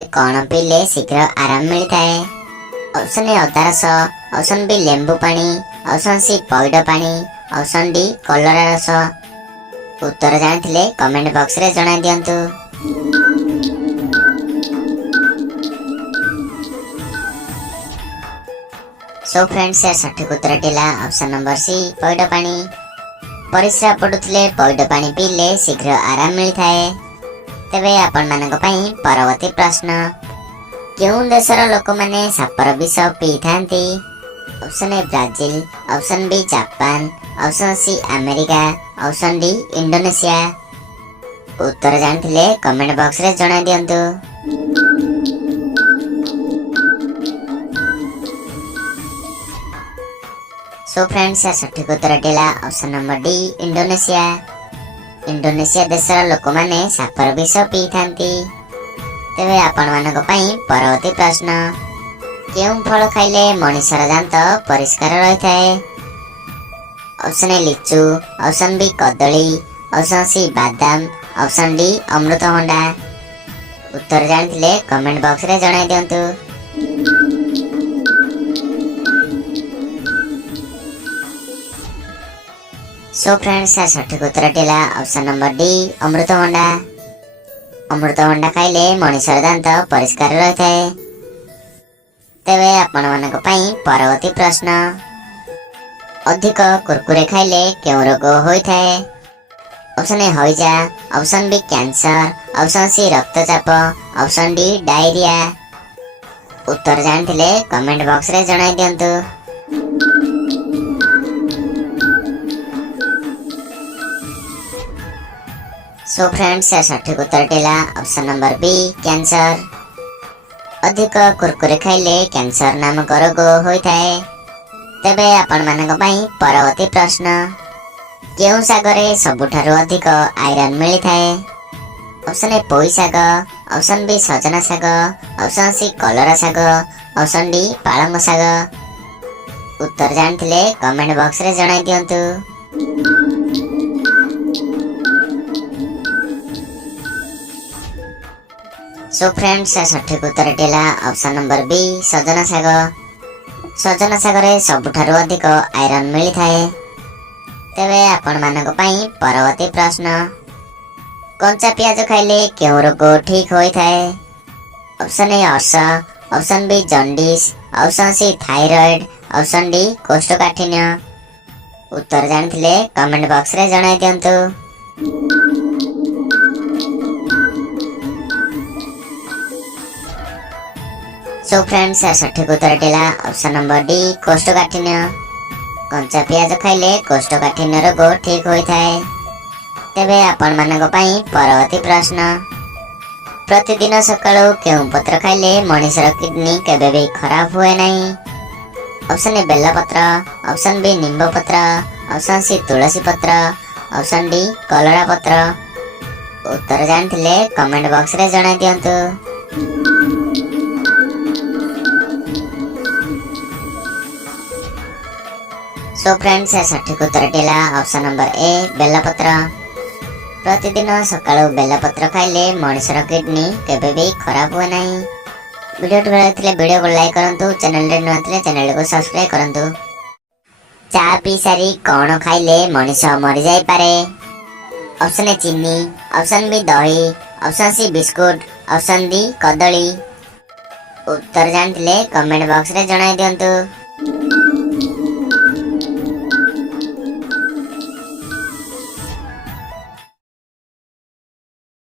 कौन पीले शीघ्र आराम मिलता है? ऑप्शन ए अदा रस, ऑप्शन बी लेंबू पानी, ऑप्शन सी पइड पानी, ऑप्शन डी कलरा रस। उत्तर जानिथिले कमेंट बॉक्स रे जणाई दियंतु। सो फ्रेंड्स यार सठिक उत्तर टिला ऑप्शन नंबर सी पइड पानी। परिश्रा पड़ुथिले पइड पानी पीले शीघ्र आराम मिलता है। तेबे आपण मानक पई परवर्ती प्रश्न, केउं देशर लोक माने सापर विष पी थांती? Option A Brazil, option B Japan, option C America, option D Indonesia. उत्तर जानिथिले कमेंट बॉक्स रे जणाई दियंतु। सो फ्रेंड्स या सठिक उत्तर टिला option number D Indonesia. Indonesia देशर लोक माने सापर विष पी थांती। तेबे आपण मानक पई परवर्ती प्रश्न, केउं फल खाइले मनुष्यर दांत परिष्कार रही थाए? ऑप्शन ए लिचु, ऑप्शन बी कदली, ऑप्शन सी बादाम, ऑप्शन डी अमृतभंडा। उत्तर जानिथिले कमेंट बॉक्स रे जणाई दियंतु। सो फ्रेंड्स या सठिक उत्तर टिला ऑप्शन नंबर डी अमृतभंडा। अमृतभंडा खाइले मनुष्यर दांत परिष्कार रही थाए। तेबे आपण मानक पई परवर्ती प्रश्न, अधिक कुरकुरे खाइले केउं रोग होई थाए? ऑप्शन ए हइजा, option B cancer, option C रक्तचाप, ऑप्शन डी डायरिया। उत्तर जानिथिले कमेंट बॉक्स रे जणाई दियंतु। सो फ्रेंड्स या सठिक उत्तर टिला ऑप्शन नंबर बी कैंसर। अधिक कुरकुरे खाइले कैंसर नामक रोग होई थाए। तेबे आपण मानक पई परवर्ती प्रश्न, केउं सागरे सबुठारु अधिक आयरन मिली थाए? ऑप्शन ए पोई साग, ऑप्शन बी सजना साग, ऑप्शन सी कलरा साग, ऑप्शन डी पालंग साग। उत्तर जानिथिले कमेंट बॉक्स रे जणाई दियंतु। सो फ्रेंड्स सठिक उत्तर टिला ऑप्शन नंबर बी सजना साग। सजना सागरे सबुठारु अधिक आयरन मिली थाए। तेबे आपण मानक पई परवर्ती प्रश्न, कंचा पियाज खाइले केउं रोग ठीक होई थाए? ऑप्शन ए अर्श, option B jaundice, option C thyroid, option D कोष्ठकाठिन्य। उत्तर जानिथिले कमेंट बॉक्स रे जणाई दियंतु। सो फ्रेंड्स सठिक उत्तर टिला ऑप्शन नंबर डी कोष्ठकाठिन्य। कंचा पियाज खाइले कोष्ठकाठिन्य रोग ठीक होई थाए। तेबे आपण मानक पई परवर्ती प्रश्न, प्रतिदिन सकाळु केउं पत्र खाइले मनुष्यर किडनी केबे भी खराब हुए नहीं? ऑप्शन ए बेलपत्र, ऑप्शन बी नींब पत्र, ऑप्शन सी तुलसी पत्र, ऑप्शन डी कलरा पत्र। उत्तर जानिथिले कमेंट बॉक्स रे जणाई दियंतु। सो फ्रेंड्स सठिक उत्तर टिला ऑप्शन नंबर ए बेलपत्र। प्रतिदिन सकाळु बेलपत्र खाइले मनुष्यर किडनी केबे भी खराब हुए नहीं। वीडियो भल लागिले वीडियो को लाइक करंतु, चैनल रे नथिले चैनल को सब्सक्राइब करंतु। चा पी सारी कौन खाइले मनुष्य मरि जाई पारे? ऑप्शन ए चीनी, ऑप्शन बी दही, option C biscuit, option D कदली। उत्तर जानिथिले कमेंट बॉक्स रे जणाई दियंतु।